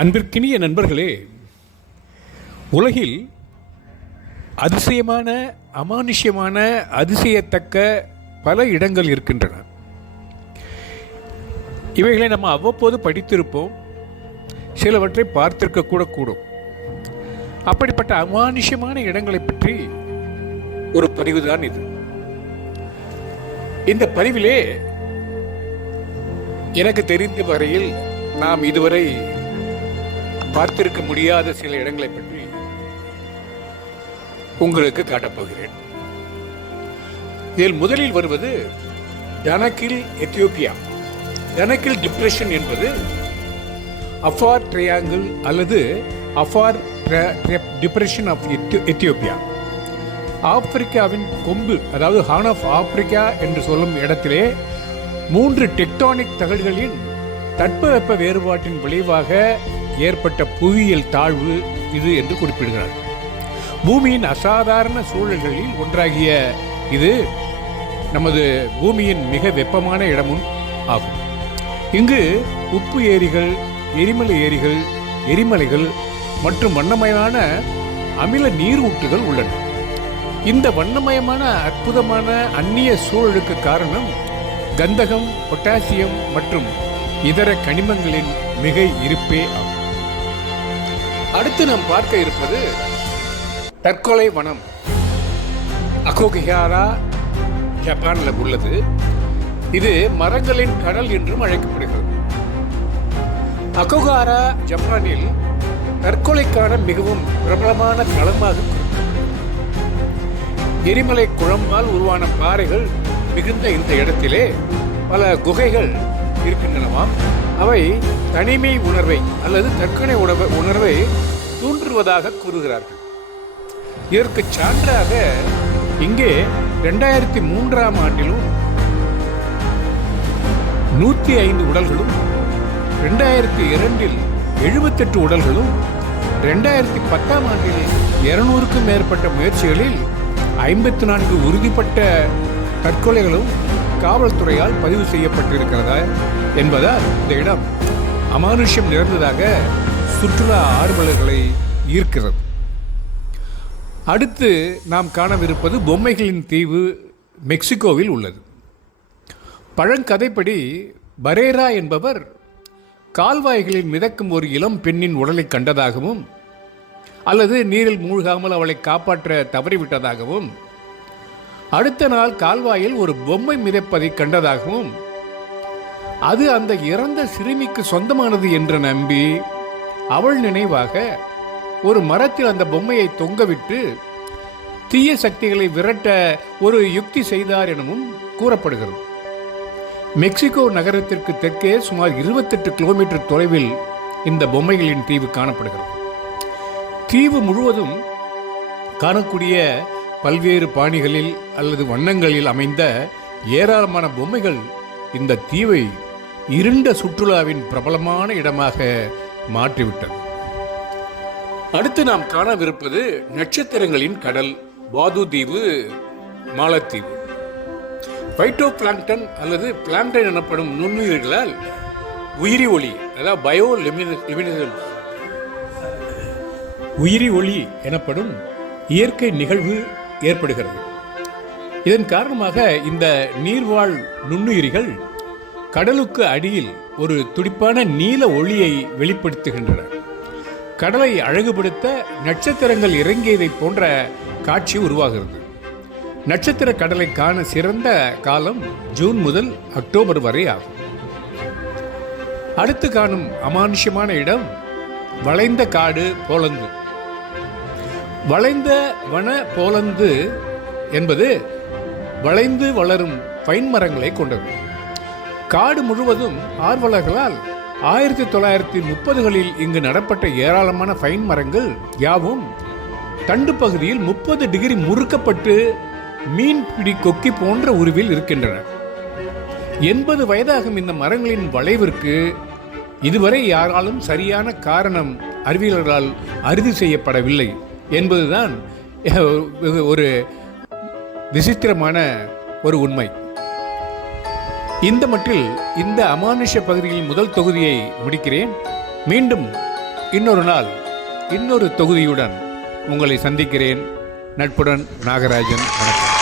அன்பிற்கினிய நண்பர்களே உலகில் அதிசயமான அமானுஷ்யமான அதிசயத்தக்க பல இடங்கள் இருக்கின்றன. இவைகளை நம்ம அவ்வப்போது படித்திருப்போம் சிலவற்றை பார்த்திருக்க கூட கூடும். அப்படிப்பட்ட அமானுஷ்யமான இடங்களை பற்றி ஒரு பதிவு தான் இது. இந்த பதிவிலே எனக்கு தெரிந்த வரையில் நாம் இதுவரை பார்த்திருக்க முடியாத சில இடங்களை பற்றி உங்களுக்கு காட்டப்போகிறேன். இதில் முதலில் வருவது டனக்கில் எத்தியோப்பியா. டனக்கில் டிப்ரெஷன் என்பது அஃபார் ட்ரையாங்கிள் அல்லது அஃபார் டிப்ரெஷன் ஆஃப் எத்தியோப்பியா. ஆப்பிரிக்காவின் கொம்பு அதாவது ஹார்ன் ஆஃப் ஆப்பிரிக்கா என்று சொல்லும் இடத்திலே மூன்று டெக்டானிக் தகடுகளின் தட்பவெப்ப வேறுபாட்டின் விளைவாக ஏற்பட்ட புவியியல் தாழ்வு இது என்று குறிப்பிடுகிறார். பூமியின் அசாதாரண சூழல்களில் ஒன்றாகிய இது நமது பூமியின் மிக வெப்பமான இடமும் ஆகும். இங்கு உப்பு ஏரிகள் எரிமலை ஏரிகள் எரிமலைகள் மற்றும் வண்ணமயமான அமில நீரூற்றுகள் உள்ளன. இந்த வண்ணமயமான அற்புதமான அந்நிய சூழலுக்கு காரணம் கந்தகம் பொட்டாசியம் மற்றும் இதர கனிமங்களின் மிக இருப்பே ஆகும். அடுத்து நாம் பார்க்க இருப்பது தற்கொலை வனம். அகோகிஹாரா ஜப்பானில் உள்ளது. இது மரங்களின் கடல் என்றும் அழைக்கப்படுகிறது. அகோகாரா ஜப்பானில் தற்கொலைக்கான மிகவும் பிரபலமான களமாக எரிமலை குழம்பால் உருவான பாறைகள் மிகுந்த இந்த இடத்திலே பல குகைகள் இருக்கின்றனவாம். அவை தனிமை உணர்வை அல்லது தற்கொலை உணர்வை உணர்வை தூண்டுவதாக கூறுகிறார்கள். இதற்கு சான்றாக இங்கே ரெண்டாயிரத்தி மூன்றாம் ஆண்டிலும் நூற்றி ஐந்து உடல்களும் ரெண்டாயிரத்தி இரண்டில் எழுபத்தெட்டு உடல்களும் ரெண்டாயிரத்தி பத்தாம் ஆண்டில் இருநூறுக்கும் மேற்பட்ட முயற்சிகளில் ஐம்பத்தி நான்கு உறுதிப்பட்ட தற்கொலைகளும் காவல்துறையால் பதிவு செய்யப்பட்டிருக்கிறதா என்பதால் இந்த இடம் அமானுஷ்யம் நிறந்ததாக சுற்றுலா ஆர்வலர்களை ஈர்க்கிறது. அடுத்து நாம் காணவிருப்பது பொம்மைகளின் தீவு மெக்சிகோவில் உள்ளது. பழங்கதைப்படி பரேரா என்பவர் கால்வாய்களில் மிதக்கும் ஒரு இளம் பெண்ணின் உடலை கண்டதாகவும் அல்லது நீரில் மூழ்காமல் அவளை காப்பாற்ற தவறிவிட்டதாகவும் அடுத்த நாள் கால்வாயில் ஒரு பொம்மை மிதப்பதை கண்டதாகவும் அது அந்த இறந்த சிறுமிக்கு சொந்தமானது என்று நம்பி அவள் நினைவாக ஒரு மரத்தில் அந்த பொம்மையை தொங்கவிட்டு தீய சக்திகளை விரட்ட ஒரு யுக்தி செய்தார் எனவும் கூறப்படுகிறது. மெக்சிகோ நகரத்திற்கு தெற்கே சுமார் இருபத்தெட்டு கிலோமீட்டர் தொலைவில் இந்த பொம்மைகளின் தீவு காணப்படுகிறது. தீவு முழுவதும் காணக்கூடிய பல்வேறு பாணிகளில் அல்லது வண்ணங்களில் அமைந்த ஏராளமான பொம்மைகள் இந்த தீவை இருண்ட சுற்றுலாவின் பிரபலமான இடமாக மாற்றிவிட்டது. அடுத்து நாம் காணவிருப்பது நட்சத்திரங்களின் கடல் வாது தீவு மாலத்தீவு. பைட்டோ பிளாங்டன் அல்லது பிளாங்டன் எனப்படும் நுண்ணுயிர்களால் உயிரி ஒளி அதாவது பயோ லிமினல் உயிரி ஒளி எனப்படும் இயற்கை நிகழ்வு ஏற்படுகிறது. இதன் காரணமாக இந்த நீர்வாழ் நுண்ணுயிரிகள் கடலுக்கு அடியில் ஒரு துடிப்பான நீல ஒளியை வெளிப்படுத்துகின்றன. கடலை அழகுபடுத்த நட்சத்திரங்கள் இறங்கியதைப் போன்ற காட்சி உருவாகிறது. நட்சத்திர கடலை காண சிறந்த காலம் ஜூன் முதல் அக்டோபர் வரை ஆகும். அடுத்து காணும் அமானுஷ்யமான இடம் வளைந்த காடு போலந்து. வளைந்த வன போலந்து என்பது வளைந்து வளரும் பைன் மரங்களை கொண்டது. காடு முழுவதும் ஆர்வலர்களால் ஆயிரத்தி தொள்ளாயிரத்தி முப்பதுகளில் இங்கு நடப்பட்ட ஏராளமான ஃபைன் மரங்கள் யாவும் தண்டு பகுதியில் முப்பது டிகிரி முறுக்கப்பட்டு மீன்பிடி கொக்கி போன்ற உருவில் இருக்கின்றன. எண்பது வயதாகும் இந்த மரங்களின் வளைவிற்கு இதுவரை யாராலும் சரியான காரணம் அறிவியலர்களால் அறுதி செய்யப்படவில்லை. என்பதுதான் ஒரு விசித்திரமான ஒரு உண்மை. இந்த மட்டில் இந்த அமானுஷ பகுதியில் முதல் தொகுதியை முடிக்கிறேன். மீண்டும் இன்னொரு நாள் இன்னொரு தொகுதியுடன் உங்களை சந்திக்கிறேன். நட்புடன் நாகராஜன் வணக்கம்.